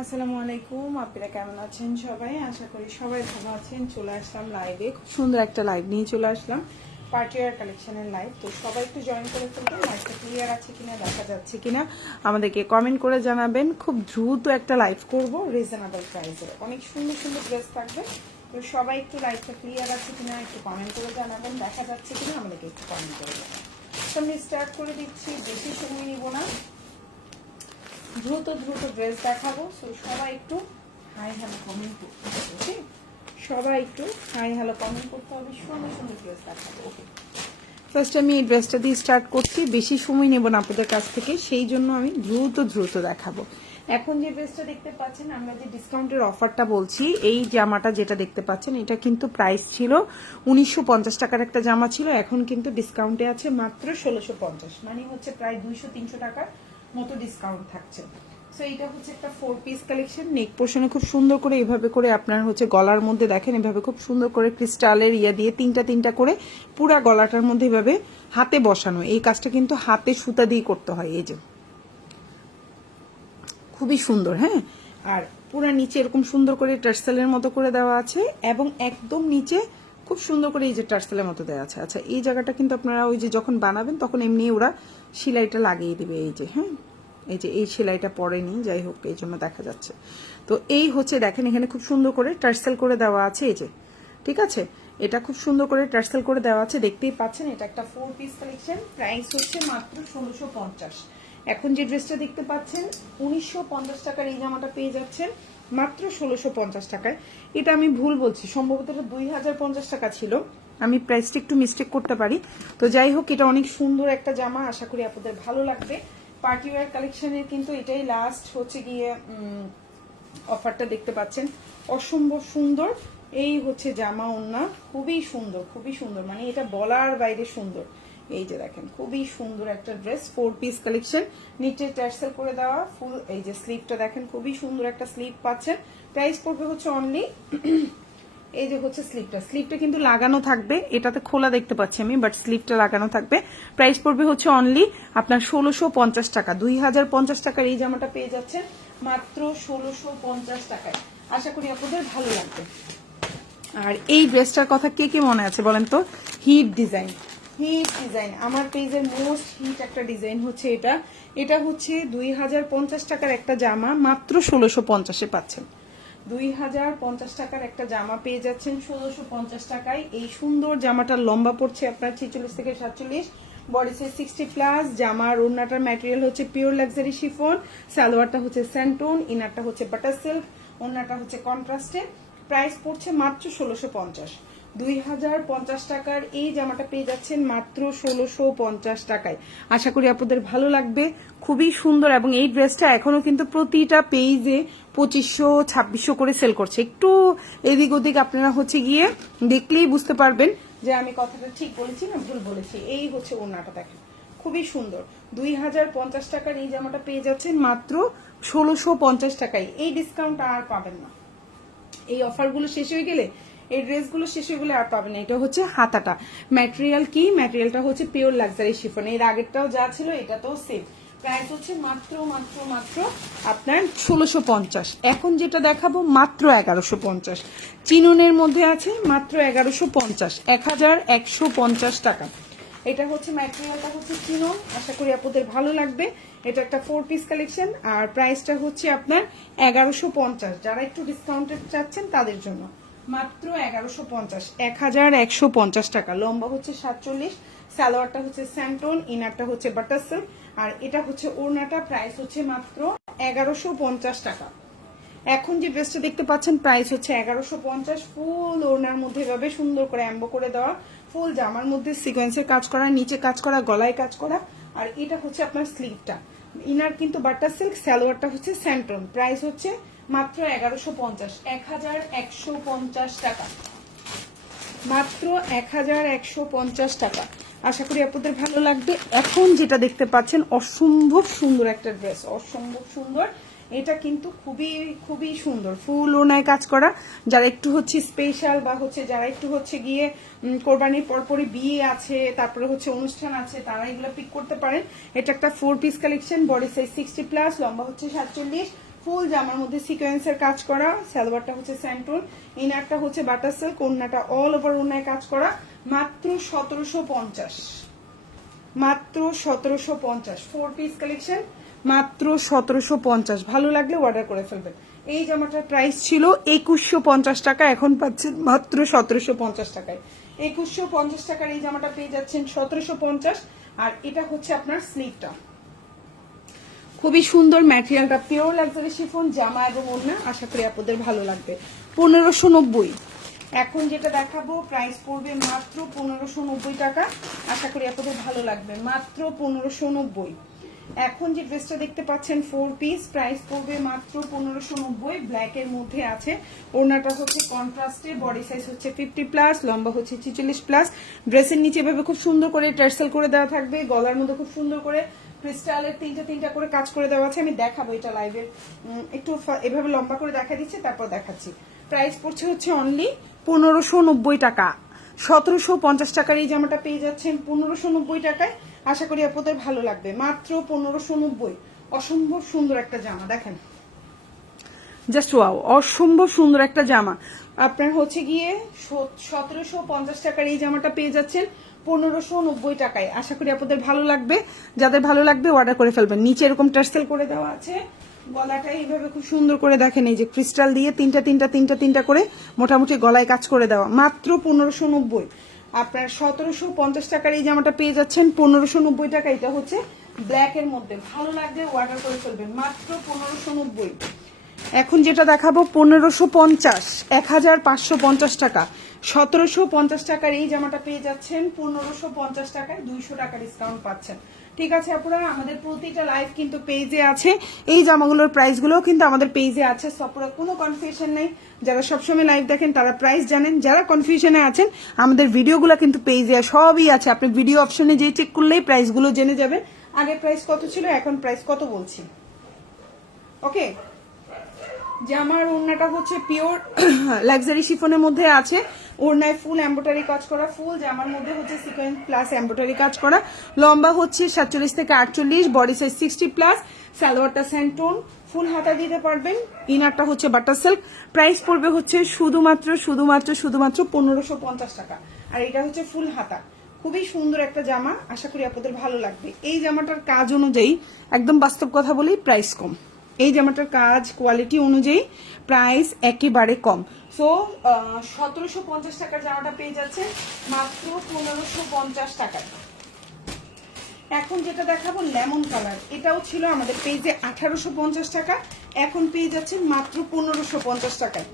আসসালামু আলাইকুম, আপনারা কেমন আছেন সবাই? আশা করি সবাই ভালো আছেন। চলে আসলাম লাইভে, খুব সুন্দর একটা লাইভ নিয়ে চলে আসলাম, পার্টিওয়ার কালেকশনের লাইভ। তো সবাই একটু জয়েন করে ফেলবেন। লাইভটা ক্লিয়ার আছে কিনা, দেখা যাচ্ছে কিনা আমাদেরকে কমেন্ট করে জানাবেন। খুব দ্রুত একটা লাইভ করব রিজনেবল প্রাইসে, অনেক সুন্দর সুন্দর ড্রেস থাকবে। তো সবাই একটু লাইভটা ক্লিয়ার আছে কিনা একটু কমেন্ট করে জানাবেন, দেখা যাচ্ছে কিনা আমাদেরকে একটু কমেন্ট করে জানাবেন। তো আমি স্টার্ট করে দিচ্ছি, বেশি সময় নিব না, দ্রুত দ্রুত ড্রেস দেখাবো। সো সবাই একটু হাই হ্যালো কমেন্ট করতে হবে। ওকে, সবাই একটু হাই হ্যালো কমেন্ট করতে হবে। সুন্দর সুন্দর ড্রেস দেখাবো। ওকে, ফার্স্ট আমি এই ড্রেসটা দিয়ে স্টার্ট করছি, বেশি সময় নেব না আপনাদের কাছ থেকে, সেই জন্য আমি দ্রুত দ্রুত দেখাবো। এখন যে ড্রেসটা দেখতে পাচ্ছেন, আমরা যে ডিসকাউন্টের অফারটা বলছি, এই জামাটা যেটা দেখতে পাচ্ছেন এটা কিন্তু প্রাইস ছিল 1950 টাকার একটা জামা ছিল, এখন কিন্তু ডিসকাউন্টে আছে মাত্র 1650, মানে হচ্ছে প্রায় 200-300 টাকার মতো ডিসকাউন্ট থাকছে। সো এইটা হচ্ছে একটা 4 পিস কালেকশন। নেক পোর্শনে খুব সুন্দর করে এইভাবে করে আপনার হচ্ছে গলার মধ্যে দেখেন এভাবে খুব সুন্দর করে ক্রিস্টালের ইয়া দিয়ে তিনটা তিনটা করে পুরা গলাটার মধ্যে এভাবে হাতে বসানো। এই কাজটা কিন্তু হাতে সুতা দিয়ে করতে হয়। এই যে খুবই সুন্দর, হ্যাঁ। আর পুরা নিচে এরকম সুন্দর করে টার্সেলের মতো করে দেওয়া আছে, এবং একদম নিচে খুব সুন্দর করে এই যে টার্সেলের মতো দেওয়া আছে। আচ্ছা, এই জায়গাটা কিন্তু আপনারা ওই যে যখন বানাবেন তখন এমনি ওরা সেলাইটা লাগিয়ে দিবে। এই যে, হ্যাঁ, এই যে এই সেলাইটা পড়েনি, যাই হোক এই জন্য দেখা যাচ্ছে। তো এই হচ্ছে দেখেন এখানে খুব সুন্দর করে টার্সেল করে দেওয়া আছে। এই যে, ঠিক আছে, এটা খুব সুন্দর করে টার্সেল করে দেওয়া আছে, দেখতেই পাচ্ছেন। এটা একটা 4 পিস কালেকশন, প্রাইস হচ্ছে মাত্র 1650। এখন যে ড্রেসটা দেখতে পাচ্ছেন 1950 টাকার এই জামাটা পেয়ে যাচ্ছেন মাত্র 1650 টাকায়। এটা আমি ভুল বলছি, সম্ভবত এটা 2050 টাকা ছিল, আমি প্রাইসটা একটু মিস্টেক করতে পারি। তো যাই হোক, এটা অনেক সুন্দর একটা জামা, আশা করি আপনাদের ভালো লাগবে। পার্টিওয়ার কালেকশনের কিন্তু এটাই লাস্ট হচ্ছে গিয়ে অফারটা দেখতে পাচ্ছেন, অসম্ভব সুন্দর। এই হচ্ছে জামা, ওন্না খুবই সুন্দর, খুবই সুন্দর, মানে এটা বলার বাইরে সুন্দর। এই যে দেখেন খুবই সুন্দর একটা ড্রেস, 4 পিস কালেকশন, নিচে টার্সেল করে দেওয়া ফুল। এই যে স্লিভটা দেখেন, খুবই সুন্দর একটা স্লিভ পাচ্ছেন। প্রাইস পড়বে হচ্ছে অনলি এই যে হচ্ছে স্লিভটা কিন্তু লাগানো থাকবে, এটাতে খোলা দেখতে পাচ্ছি আমি, বাট স্লিভটা লাগানো থাকবে। প্রাইস পড়বে হচ্ছে অনলি আপনার 1650 টাকা। 2050 টাকার এই জামাটা পেয়ে যাচ্ছেন মাত্র 1650 টাকায়। আশা করি আপনাদের ভালো লাগবে। আর এই ড্রেসটার কথা কে কে মনে আছে বলেন তো? হিট ডিজাইন, হিট ডিজাইন, আমার পেজের মোস্ট হিট একটা ডিজাইন হচ্ছে এটা। এটা হচ্ছে 2050 টাকার একটা জামা, মাত্র 1650-এ পাচ্ছেন। 2050 টাকার একটা জামা পেয়ে যাচ্ছেন 1650 টাকায়। এই সুন্দর জামাটার লম্বা পড়ছে আপনার 46 থেকে 47, বডি সাইজ 60+। জামার ওড়নাটার ম্যাটেরিয়াল হচ্ছে পিওর লাক্সারি শিফন, সালোয়ারটা হচ্ছে স্যান্টোন, ইনারটা হচ্ছে বাটার সিল্ক, ওড়নাটা হচ্ছে কন্ট্রাস্টে। প্রাইস পড়ছে মাত্র 1650। 2050 টাকার এই জামাটা পেয়ে যাচ্ছেন মাত্র 1650 টাকায়। আশা করি আপনাদের ভালো লাগবে, খুবই সুন্দর। এবং এই ড্রেসটা এখনো কিন্তু প্রতিটা পেজে 2500-2600 করে সেল করছে। একটু এদিক ওদিক আপনারা হচ্ছে গিয়ে দেখলেই বুঝতে পারবেন যে আমি কথাটা ঠিক বলেছি না ভুল বলেছি। এই হচ্ছে ওড়নাটা দেখেন, খুবই সুন্দর। 2050 টাকার এই জামাটা পেয়ে যাচ্ছেন মাত্র 1650 টাকায়। এই ডিসকাউন্ট আর পাবেন না, এই অফারগুলো শেষ হয়ে গেলে, এই ড্রেসগুলো শেষ হয়ে গেলে আর পাবেন না। এটা হচ্ছে হাতাটা, ম্যাটেরিয়াল কি, ম্যাটেরিয়ালটা হচ্ছে পিওর লাক্সারি শিফন। এর আগেরটাও যা ছিল এটাতেও সেম। প্রাইস হচ্ছে মাত্র মাত্র মাত্র আপনার 1650। এখন যেটা দেখাবো মাত্র 1150, চিননের মধ্যে আছে মাত্র 1150, 1150 টাকা। এটা হচ্ছে ম্যাটেরিয়ালটা হচ্ছে চিনন, আশা করি আপনাদের ভালো লাগবে। এটা একটা 4 পিস কালেকশন, আর প্রাইসটা হচ্ছে আপনার 1150। যারা একটু ডিসকাউন্টেড চাচ্ছেন তাদের জন্য মাত্র 1150, 1150 টাকা। লম্বা হচ্ছে 47, সালোয়ারটা হচ্ছে স্যান্টোন, ইনারটা হচ্ছে বাটার সিল্ক, আর এটা হচ্ছে ওড়নাটা। প্রাইস হচ্ছে মাত্র 1150 টাকা। এখন যে ড্রেসটা দেখতে পাচ্ছেন প্রাইস হচ্ছে 1150। ফুল ওড়নার মধ্যে এভাবে সুন্দর করে অ্যাম্বো করে দেওয়া, ফুল জামার মধ্যে সিকোয়েন্সের কাজ করা, নিচে কাজ করা, গলায় কাজ করা। আর এটা হচ্ছে আপনার স্লিভটা, ইনার কিন্তু বাটার সিল্ক, সালোয়ারটা হচ্ছে স্যান্টন। প্রাইস হচ্ছে মাত্র 1150, 1150 টাকা, মাত্র 1150 টাকা। আশা করি আপনাদের ভালো লাগবে। এখন যেটা দেখতে পাচ্ছেন অসম্ভব সুন্দর একটা ড্রেস, অসম্ভব সুন্দর। এটা কিন্তু খুবই খুবই সুন্দর, ফুল ওনায় কাজ করা। যারা একটু হচ্ছে স্পেশাল বা হচ্ছে যারা একটু হচ্ছে গিয়ে কোরবানির পরপরই বিয়ে আছে, তারপরে হচ্ছে অনুষ্ঠান আছে, তারা এগুলো পিক করতে পারেন। এটা একটা 4 পিস কালেকশন, বডি সাইজ 60+, লম্বা হচ্ছে 47, ফুল জামার মধ্যে সিকোয়েন্সের কাজ করা, সালোয়ারটা হচ্ছে স্যান্টুন, ইনারটা হচ্ছে বাটার সিল্ক, ওড়নাটা অল ওভার ওড়নায় কাজ করা, মাত্র 1750, মাত্র 1750। 4 পিস কালেকশন মাত্র 1750। ভালো লাগলে অর্ডার করে ফেলবেন। এই জামাটার প্রাইস ছিল 2150 টাকা, এখন পাচ্ছেন মাত্র 1750 টাকায়। 2150 টাকার এই জামাটা পেয়ে যাচ্ছেন 1750। আর এটা হচ্ছে আপনার স্লিভটা, খুবই সুন্দর ম্যাটেরিয়ালটা, পিওর লাক্সারি শিফন জামা এবং ওড়না। আশা করি আপনাদের ভালো লাগবে। 1590। এখন যেটা দেখাবো প্রাইস পড়বে মাত্র 1590 টাকা। আশা করি আপনাদের ভালো লাগবে, মাত্র 1590। এখন যে ড্রেসটা দেখতে পাচ্ছেন 4 পিস, প্রাইস পড়বে মাত্র 1590। ব্ল্যাকের মধ্যে আছে, ওড়নাটা হচ্ছে কন্ট্রাস্টে, বডি সাইজ হচ্ছে 50+, লম্বা হচ্ছে 46+। ড্রেসের নিচে এভাবে খুব সুন্দর করে টার্সেল করে দেওয়া থাকবে, গলার মধ্যে খুব সুন্দর করে ক্রিস্টালের তিনটা করে কাজ করে দেওয়া আছে। আমি দেখাবো এটা লাইভের, একটু এভাবে লম্বা করে দেখা দিচ্ছি, তারপর দেখাচ্ছি। প্রাইস পড়ছে হচ্ছে অনলি 1590 টাকা। 1750 টাকার এই জামাটা পেয়ে যাচ্ছেন 1590 টাকায়। আশা করি আপনাদের ভালো লাগবে, মাত্র 1590। অসম্ভব সুন্দর একটা জামা, দেখেন জাস্ট ওয়াও, অসম্ভব সুন্দর একটা জামা। আপনার হচ্ছে গিয়ে 1750 টাকার এই জামাটা পেয়ে যাচ্ছেন 1590 টাকায়। আশা করি আপনাদের ভালো লাগবে, যাদের ভালো লাগবে অর্ডার করে ফেলবেন। নিচে এরকম টার্সেল করে দেওয়া আছে, গলাটা এইভাবে খুব সুন্দর করে দেখেন, এই যে ক্রিস্টাল দিয়ে তিনটা করে মোটামুটি গলায় কাজ করে দেওয়া, মাত্র 1590। আপনার 1750 টাকার এই জামাটা পেয়ে যাচ্ছেন 1590 টাকা। এটা হচ্ছে ব্ল্যাকের মধ্যে, ভালো লাগলে অর্ডার করে ফেলবেন, মাত্র 1590। এখন যেটা দেখাবো 1550, 1550 টাকা। 1750 টাকার এই জামাটা পেয়ে যাচ্ছেন 1550 টাকায়, 200 টাকা ডিসকাউন্ট পাচ্ছেন। ঠিক আছে আপুরা, আমাদের প্রতিটা লাইভ কিন্তু পেজে আছে, এই জামাগুলোর প্রাইসগুলোও কিন্তু আমাদের পেজে আছে। সপুরা কোনো কনফিউশন নেই, যারা সবসময় লাইভ দেখেন তারা প্রাইস জানেন, যারা কনফিউশনে আছেন আমাদের ভিডিওগুলো কিন্তু পেজে সবই আছে। আপনি ভিডিও অপশনে যেই চেক করলেই প্রাইসগুলো জেনে যাবেন, আগে প্রাইস কত ছিল এখন প্রাইস কত বলছি। ওকে, জামার ওড়নাটা হচ্ছে পিওর লাক্সারি শিফনের মধ্যে আছে, ওড়নায় ফুল এমব্রয়ডারি কাজ করা, ফুল জামার মধ্যে হচ্ছে সিকোয়েন্স প্লাস এমব্রয়ডারি কাজ করা, লম্বা হচ্ছে 47 থেকে 48, বডি সাইজ 60+, সালোয়ারটা স্যান্টোন, ফুল হাতা দিতে পারবেন, ইনারটা হচ্ছে বাটার সিল্ক। প্রাইস পড়বে হচ্ছে শুধুমাত্র 1550 টাকা। আর এটা হচ্ছে ফুল হাতা, খুবই সুন্দর একটা জামা, আশা করি আপনাদের ভালো লাগবে। এই জামাটার কাজ অনুযায়ী একদম বাস্তব কথা বলি, প্রাইস কম। এই জামাটার কাজ কোয়ালিটি অনুযায়ী প্রাইস একেবারে কম। সো 1750 টাকার জামাটা পেয়ে যাচ্ছে মাত্র 1550 টাকায়। এখন যেটা দেখাবো লেমন কালার, এটাও ছিল আমাদের পেজে 1850 টাকা, এখন পেয়ে যাচ্ছেন মাত্র 1550 টাকায়।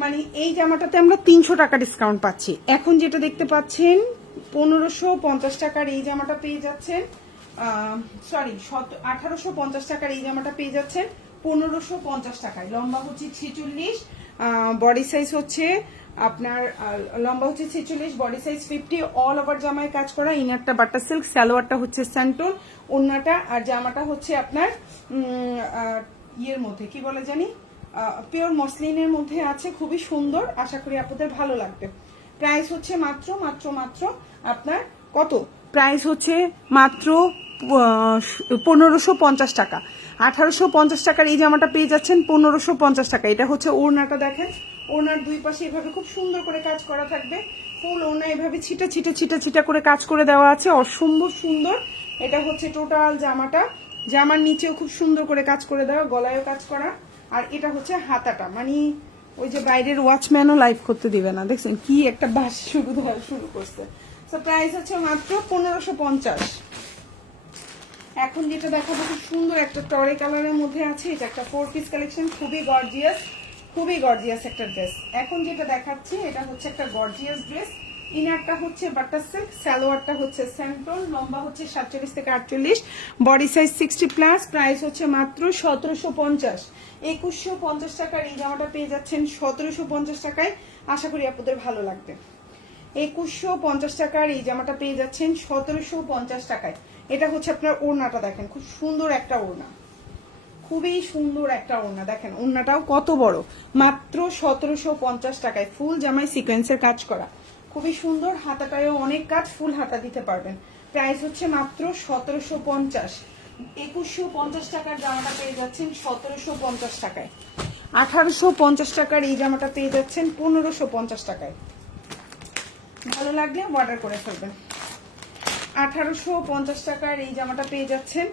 মানে এই জামাটাতে আমরা 300 টাকা ডিসকাউন্ট পাচ্ছি। এখন যেটা দেখতে পাচ্ছেন 1550 টাকার এই জামাটা পেয়ে যাচ্ছেন, সরি 1850 টাকার এই জামাটা পেয়ে যাচ্ছেন 1550 টাকায়। লম্বা হচ্ছে 46, বডি সাইজ হচ্ছে আপনার লম্বা হচ্ছে 46, বডি সাইজ 50, অল ওভার জামায় কাজ করা, ইনারটা বাটার সিল্ক, সালোয়ারটা হচ্ছে স্যান্টন, ওড়নাটা আর জামাটা হচ্ছে আপনার ইয়ের মধ্যে কি বলে জানি, পিওর মসলিনের মধ্যে আছে, খুবই সুন্দর, আশা করি আপনাদের ভালো লাগবে। প্রাইস হচ্ছে মাত্র আপনার কত, প্রাইস হচ্ছে মাত্র 1550 টাকা। 1850 টাকার এই জামাটা পেয়ে যাচ্ছেন 1550 টাকা। এটা হচ্ছে ওড়নাটা, দেখেন ওড়নার দুই পাশে এভাবে খুব সুন্দর করে কাজ করা থাকবে, ফুল ওড়না এভাবে ছিটা করে কাজ করে দেওয়া আছে, অসম্ভব সুন্দর। এটা হচ্ছে টোটাল জামাটা, জামার নিচেও খুব সুন্দর করে কাজ করে দেওয়া, গলায়ও কাজ করা। আর এটা হচ্ছে হাতাটা, মানে ওই যে বাইরের ওয়াচম্যানও লাইভ করতে দিবে না, দেখছেন কি একটা বাস শুরু করছে। তো প্রাইস হচ্ছে মাত্র 1550। এখন যেটা দেখাবো খুব সুন্দর একটা টরে কালারের মধ্যে আছে, এটা একটা 4 পিস কালেকশন, খুবই গর্জিয়াস একটা ড্রেস। এখন যেটা দেখাচ্ছি এটা হচ্ছে একটা গর্জিয়াস ড্রেস, ইনারটা হচ্ছে বাটার সিল্ক, সালোয়ারটা হচ্ছে স্যান্টন, লম্বা হচ্ছে 47 থেকে 48, বডি সাইজ 60+, প্রাইস হচ্ছে মাত্র 1750। 2150 টাকার এই জামাটা পেয়ে যাচ্ছেন 1750 টাকায়। আশা করি আপনাদের ভালো লাগবে। 2150 টাকার এই জামাটা পেয়ে যাচ্ছেন 1750 টাকায়। এটা হচ্ছে আপনার ওড়নাটা, দেখেন খুব সুন্দর একটা ওড়না, খুবই সুন্দর একটা ওড়না, দেখেন ওড়নাটাও কত বড়, মাত্র 1750 টাকায়। ফুল জামায় সিকোয়েন্সের কাজ করা, খুবই সুন্দর, হাতাটায়ও অনেক কাজ, ফুল হাতা দিতে পারবেন। প্রাইস হচ্ছে মাত্র 1750। 2150 টাকার জামাটা পেয়ে যাচ্ছেন 1750 টাকায়। 1850 টাকার এই জামাটা পেয়ে যাচ্ছেন 1550 টাকায়। ভালো লাগলে অর্ডার করে ফেলবেন। 1850 টাকার এই জামাটা পেয়ে যাচ্ছেন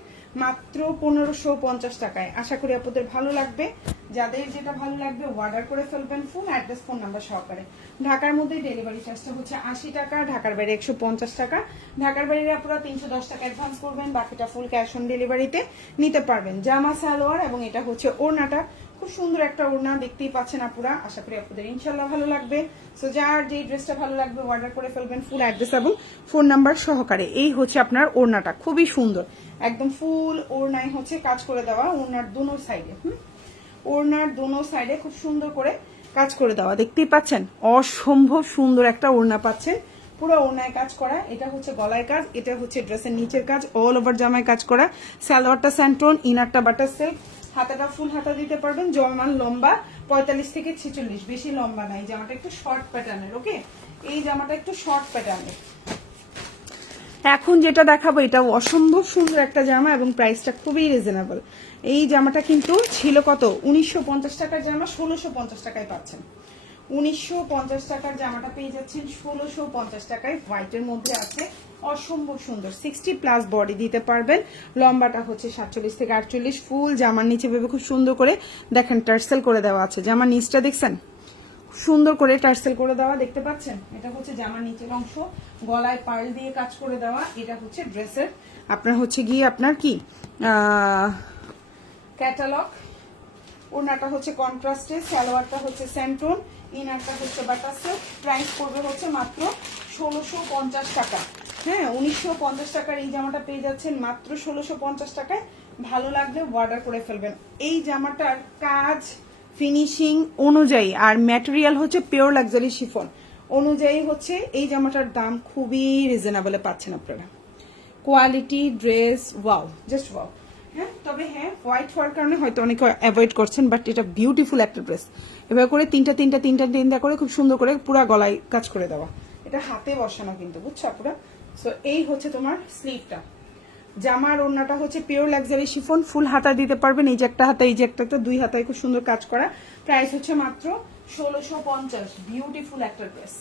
মাত্র 1550 টাকায়। আশা করি আপনাদের ভালো লাগবে। যাদের যেটা ভালো লাগবে অর্ডার করে ফেলবেন ফুল অ্যাড্রেস ফোন নাম্বার সহকারে। ঢাকার মধ্যে ডেলিভারি চার্জটা হচ্ছে 80 টাকা, ঢাকার বাইরে 150 টাকা। ঢাকার বাইরে আপনারা 310 টাকা অ্যাডভান্স করবেন, বাকিটা ফুল ক্যাশ অন ডেলিভারিতে নিতে পারবেন। জামা সালোয়ার এবং এটা হচ্ছে ওড়নাটা, খুব সুন্দর একটা ওড়না দেখতেই পাচ্ছেন আপুরা। আশা করি আপনাদের ইনশাল্লাহ ভালো লাগবে। সো যার যে ড্রেসটা ভালো লাগবে অর্ডার করে ফেলবেন ফুল অ্যাড্রেস এবং ফোন নাম্বার সহকারে। এই হচ্ছে আপনার ওড়নাটা, খুবই সুন্দর, একদম ফুল ওড়নায় হচ্ছে কাজ করে দেওয়া, ওড়নার দোনো সাইডে ওড়নার দোনো সাইডে খুব সুন্দর করে কাজ করে দেওয়া, দেখতেই পাচ্ছেন অসম্ভব সুন্দর একটা ওড়না পাচ্ছেন, পুরো ওড়নায় কাজ করা। এটা হচ্ছে গলায় কাজ, এটা হচ্ছে ড্রেসের নিচের কাজ, অল ওভার জামায় কাজ করা। সালোয়ারটা স্যান্টন, ইনারটা বাটার সিল্ক, হাতাটা ফুল হাতা দিতে পারবেন। জমার লম্বা 45 থেকে 46, বেশি লম্বা নাই। জামাটা একটু শর্ট প্যাটার্নের। ওকে, এই জামাটা একটু শর্ট প্যাটার্নের। এখন যেটা দেখাবো এটা অসম্ভব সুন্দর একটা জামা এবং প্রাইসটা খুবই রিজনেবল। এই জামাটা কিন্তু ছিল কত, 1950 টাকার জামা 1650 টাকায় পাচ্ছেন। 1950 টাকার জামাটা পেয়ে যাচ্ছেন 1650 টাকায়। হোয়াইটের মধ্যে আছে, অসম্ভব সুন্দর, 60+ বডি দিতে পারবেন। লম্বাটা হচ্ছে 47 থেকে 48। ফুল জামার নিচে ভেবে খুব সুন্দর করে দেখেন টার্সেল করে দেওয়া আছে। জামার নিচটা দেখছেন সুন্দর করে টার্সেল করে দেওয়া, দেখতে পাচ্ছেন। এটা হচ্ছে জামার নিচের অংশ, গলায় পার্ল দিয়ে কাজ করে দেওয়া। এটা হচ্ছে ড্রেসের আপনার হচ্ছে গিয়ে আপনার কি ক্যাটালগ। ওড়নাটা হচ্ছে কন্ট্রাস্টে, সালোয়ারটা হচ্ছে স্যান্টন, ইনারটা হচ্ছে বাটার সিল্ক। প্রাইস পড়বে হচ্ছে মাত্র 1650 টাকা। হ্যাঁ, 1950 টাকার এই জামাটা পেয়ে যাচ্ছেন মাত্র 1650 টাকায়। ভালো লাগলে অর্ডার করে ফেলবেন। এই জামাটার কাজ ফিনিশিং অনুযায়ী আর ম্যাটেরিয়াল হচ্ছে পিওর লাক্সারি শিফন অনুযায়ী হচ্ছে এই জামাটার দাম খুবই রিজনেবলে পাচ্ছেন আপনারা। Quality dress wow, just wow. হ্যাঁ, তবে হ্যাঁ হোয়াইট হওয়ার কারণে হয়তো অনেকে অ্যাভয়েড করছেন, বাট এটা বিউটিফুল একটা ড্রেস। এভাবে করে তিনটা করে খুব সুন্দর করে পুরা গলায় কাজ করে দেওয়া। এটা হাতে বসানো কিন্তু, বুঝছো পুরা। সো এই হচ্ছে তোমার স্লিভটা। জামার ওড়নাটা হচ্ছে পিওর লাক্সারি শিফন, ফুল হাতা দিতে পারবেন। এই যে একটা হাতা, এই যে একটা, দুই হাতায় খুব সুন্দর কাজ করা। প্রাইস হচ্ছে মাত্র 1650। বিউটিফুল একটা ড্রেস।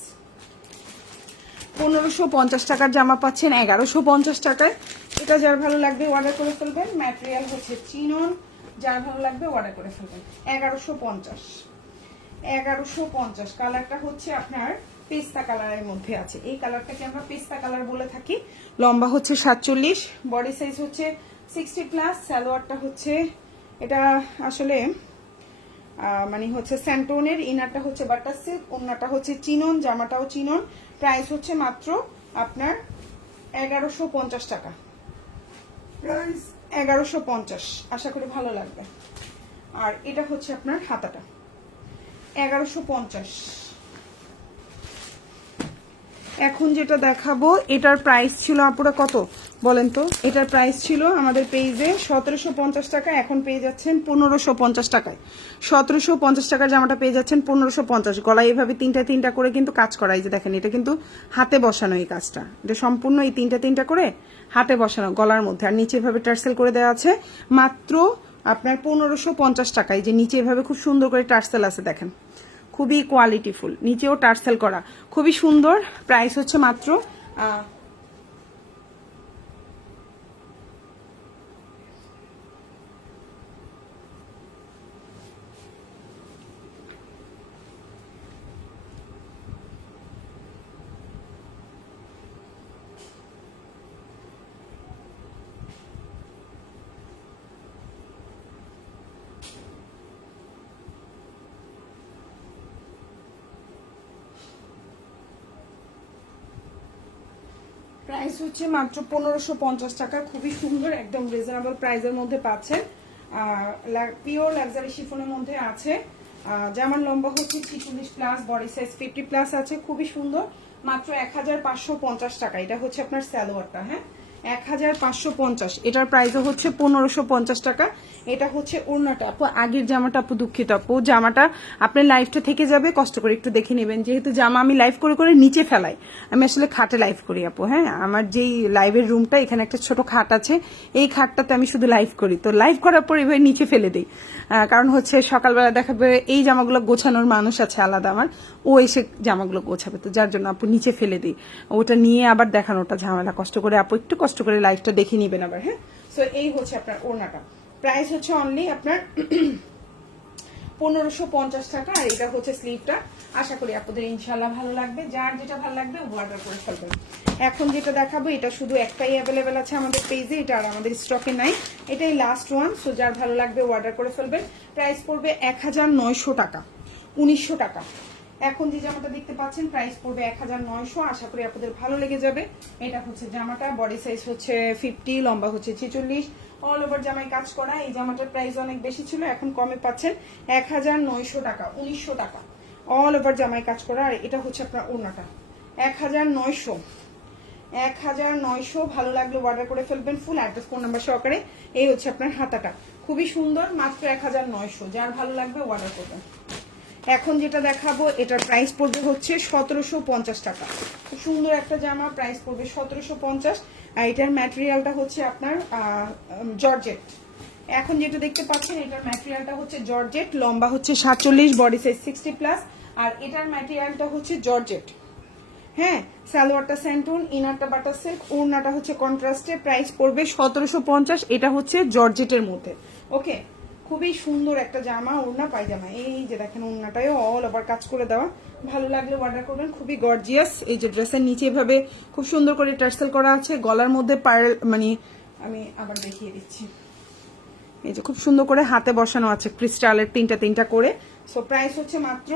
1550 টাকার জামা পাচ্ছেন 1150 টাকায়। এটা যার ভালো লাগবে অর্ডার করে ফেলবেন। ম্যাটেরিয়াল হচ্ছে চিনন, যার ভালো লাগবে অর্ডার করে ফেলবেন। 1150 কালারটা হচ্ছে আপনার পেস্তা কালারের মধ্যে আছে। এই কালারটাকে আমরা পেস্তা কালার বলে থাকি। লম্বা হচ্ছে 47, বডি সাইজ হচ্ছে 60+। সালোয়ারটা হচ্ছে এটা আসলে মানে হচ্ছে স্যান্টোনের, ইনারটা হচ্ছে বাটার সিল্ক, ওড়নাটা হচ্ছে চিনন, জামাটাও চিনন। প্রাইস হচ্ছে মাত্র আপনার 1150 টাকা। প্রাইস 1150। আশা করি ভালো লাগবে। আর এটা হচ্ছে আপনার হাতাটা 1150। এখন যেটা দেখাবো এটার প্রাইস ছিল আপুরা কত বলেন তো? এটার প্রাইস ছিল আমাদের পেজে 1750 টাকা, এখন পেয়ে যাচ্ছেন 1550 টাকায়। 1750 টাকার জামাটা পেয়ে যাচ্ছেন 1550। গলায় এইভাবে তিনটা করে কিন্তু কাজ করা। এই যে দেখেন, এটা কিন্তু হাতে বসানো এই কাজটা, এটা সম্পূর্ণ এই তিনটা করে হাতে বসানো গলার মধ্যে। আর নিচে এভাবে টার্সেল করে দেওয়া আছে মাত্র আপনার 1550 টাকায়। যে নিচে এভাবে খুব সুন্দর করে টার্সেল আছে দেখেন, খুবই কোয়ালিটিফুল, নিচেও টার্সেল করা, খুবই সুন্দর। প্রাইস হচ্ছে মাত্র প্রাইস হচ্ছে মাত্র 1550 টাকা। খুবই সুন্দর, একদম রিজনেবল প্রাইসের মধ্যে পাচ্ছেন। পিওর লাক্সারি শিফনের মধ্যে আছে। জামার লম্বা হচ্ছে 46+, বডি সাইজ 50+ আছে। খুবই সুন্দর, মাত্র 1550 টাকা। এটা হচ্ছে আপনার সালোয়ারটা। হ্যাঁ, 1550। এটার প্রাইসও হচ্ছে 1550 টাকা। এটা হচ্ছে ওড়নাটা। আপু আগের জামাটা, আপু দুঃখিত আপু, জামাটা আপনার লাইভটা থেকে যাবে, কষ্ট করে একটু দেখে নেবেন, যেহেতু জামা আমি লাইভ করে করে নিচে ফেলাই। আমি আসলে খাটে লাইভ করি আপু। হ্যাঁ, আমার যেই লাইভের রুমটা, এখানে একটা ছোট খাট আছে, এই খাটটাতে আমি শুধু লাইভ করি। তো লাইভ করার পর এভাবে নিচে ফেলে দিই, কারণ হচ্ছে সকালবেলা দেখাবে এই জামাগুলো গোছানোর মানুষ আছে আলাদা আমার, ও এসে জামাগুলো গোছাবে, তো যার জন্য আপু নিচে ফেলে দিই। ওটা নিয়ে আবার দেখানোটা ঝামেলা, কষ্ট করে আপু একটু কষ্ট করে লাইভটা দেখে নিবেন আবার। হ্যাঁ, সো এই হচ্ছে আপনার ওড়নাটা। প্রাইস হচ্ছে অনলি আপনার 1550 টাকা। আর এটা হচ্ছে স্লিভটা। আশা করি আপনাদের ইনশাল্লাহ ভালো লাগবে, যার যেটা ভালো লাগবে অর্ডার করে ফেলবেন। এখন যেটা দেখাবো এটা শুধু একটাই অ্যাভেলেবেল আছে আমাদের পেজে, এটা আর আমাদের স্টকে নাই, এটাই লাস্ট ওয়ান। সো যার ভালো লাগবে অর্ডার করে ফেলবেন। প্রাইস পড়বে 1900 টাকা, 1900 টাকা। এখন যে জামাটা দেখতে পাচ্ছেন প্রাইস পড়বে 1900। আশা করি আপনাদের ভালো লেগে যাবে। এটা হচ্ছে জামাটা, বডি সাইজ হচ্ছে 50, লম্বা হচ্ছে 46, অল ওভার জামায় কাজ করা। এই জামাটার প্রাইস অনেক বেশি ছিল, এখন কমে পাচ্ছেন 1900 টাকা, 1900 টাকা, অল ওভার জামায় কাজ করা। আর এটা হচ্ছে আপনার ওড়নাটা 1900, 1900। ভালো লাগলে অর্ডার করে ফেলবেন, ফুল অ্যাড্রেস ফোন নাম্বার সহকারে। এই হচ্ছে আপনার হাতাটা, খুবই সুন্দর, মাত্র 1900। যার ভালো লাগবে অর্ডার করবেন। এখন যেটা দেখাবো এটার প্রাইস পড়বে হচ্ছে 1750 টাকা। খুব সুন্দর একটা জামা, প্রাইস পড়বে 1750। আর এটার ম্যাটেরিয়ালটা হচ্ছে আপনার জর্জেট। এখন যেটা দেখতে পাচ্ছেন এটার ম্যাটেরিয়ালটা হচ্ছে জর্জেট, লম্বা হচ্ছে 47, বডি সাইজ 60+। আর এটার ম্যাটেরিয়ালটা হচ্ছে জর্জেট। হ্যাঁ, সালোয়ারটা স্যান্টুন, ইনারটা বাটার সিল্ক, ওড়নাটা হচ্ছে কন্ট্রাস্টে। প্রাইস পড়বে 1750। এটা হচ্ছে জর্জেটের মধ্যে। ওকে, খুবই সুন্দর একটা জামা, ওড়না পায়জামা। এই যে দেখেন ওড়নাটাও অল ওভার কাজ করে দেওয়া। ভালো লাগলে অর্ডার করবেন, খুবই গর্জিয়াস। এই যে ড্রেসের নিচে এভাবে খুব সুন্দর করে টার্সেল করা আছে, গলার মধ্যে পার্ল, মানে আমি আবার দেখিয়ে দিচ্ছি, এই যে খুব সুন্দর করে হাতে বসানো আছে ক্রিস্টালের তিনটা করে। সো প্রাইস হচ্ছে মাত্র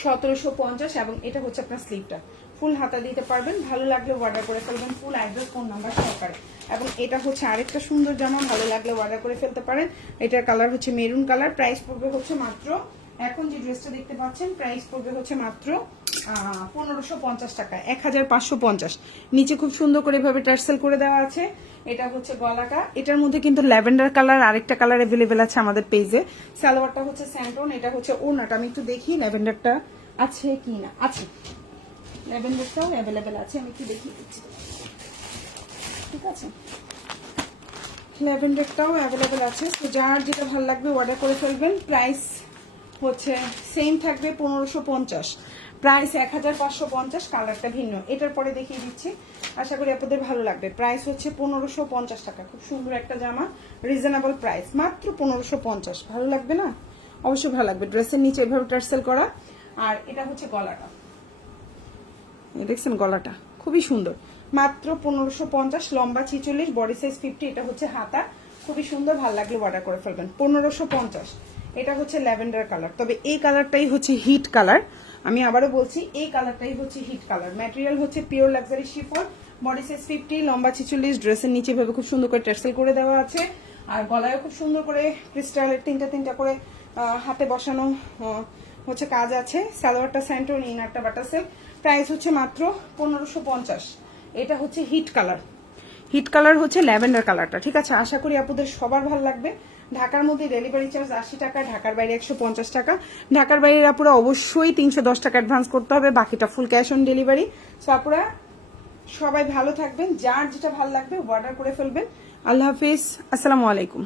1750। এবং এটা হচ্ছে আপনার স্লিভটা, ফুল হাতা দিতে পারবেন। ভালো লাগলে অর্ডার করে ফেলবেন, ফুল অ্যাড্রেস ফোন নাম্বার সহকারে। এবং এটা হচ্ছে আরেকটা সুন্দর জামা, ভালো লাগলে অর্ডার করে ফেলতে পারেন। এটার কালার হচ্ছে মেরুন কালার। প্রাইস পড়বে হচ্ছে মাত্র, এখন যে ড্রেসটা দেখতে পাচ্ছেন প্রাইস পড়বে হচ্ছে মাত্র 1550 টাকা, 1550। নিচে খুব সুন্দর করে এভাবে টার্সেল করে দেওয়া আছে। এটা হচ্ছে গলাটা, এটার মধ্যে কিন্তু ল্যাভেন্ডার কালার আরেকটা কালার অ্যাভেলেবেল আছে আমাদের পেজে। সালোয়ারটা হচ্ছে স্যান্টন, এটা হচ্ছে ওড়নাটা। আমি একটু দেখি ল্যাভেন্ডারটা আছে কি না। আছে, ল্যাভেন্ডারটাও অ্যাভেলেবেল আছে, আমি একটু দেখিয়ে দিচ্ছি। ঠিক আছে, ল্যাভেন্ডারটাও অ্যাভেলেবেল আছে। তো যার যেটা ভালো লাগবে অর্ডার করে ফেলবেন। প্রাইস হচ্ছে সেম থাকবে 1550, প্রাইস 1550, কালারটা ভিন্ন। এটার পরে দেখিয়ে দিচ্ছি, আশা করি আপনাদের ভালো লাগবে। প্রাইস হচ্ছে 1550 টাকা, খুব সুন্দর একটা জামা, রিজনেবল প্রাইস, মাত্র 1550। ভালো লাগবে না? অবশ্যই ভালো লাগবে। ড্রেসের নিচে এভাবে টার্সেল করা। আর এটা হচ্ছে গলাটা, দেখছেন গলাটা খুবই সুন্দর, মাত্র 1550, লম্বা 46, বডি সাইজ 50। এটা হচ্ছে হাতা, খুবই সুন্দর, ভালো লাগলে অর্ডার করে ফেলবেন। 1550। এটা হচ্ছে ল্যাভেন্ডার কালার, তবে এই কালারটাই হচ্ছে হিট কালার। আমি আবারও বলছি, এই কালারটাই হচ্ছে হিট কালার। ম্যাটেরিয়াল হচ্ছে pure luxury chiffon, body size 50, লম্বা 46। ড্রেসের নিচে ভাবে খুব সুন্দর করে টার্সেল করে দেওয়া আছে। আর গলায় খুব সুন্দর করে ক্রিস্টালের তিনটা করে হাতে বসানো হচ্ছে কাজ আছে। সালোয়ারটা স্যান্টন, ইনারটা বাটার সিল্ক। প্রাইস হচ্ছে মাত্র 1550। এটা হচ্ছে হিট কালার, হিট কালার হচ্ছে ল্যাভেন্ডার কালারটা। ঠিক আছে, আশা করি আপনাদের সবার ভালো লাগবে। ঢাকার মধ্যে ডেলিভারি চার্জ 80 টাকা, ঢাকার বাইরে 150 টাকা। ঢাকার বাইরের আপুরা অবশ্যই 310 টাকা অ্যাডভান্স করতে হবে, বাকিটা full cash on delivery. So আপুরা সবাই ভালো থাকবেন, যার যেটা ভালো লাগবে অর্ডার করে ফেলবেন। আল্লাহ হাফিজ, আসসালামু আলাইকুম।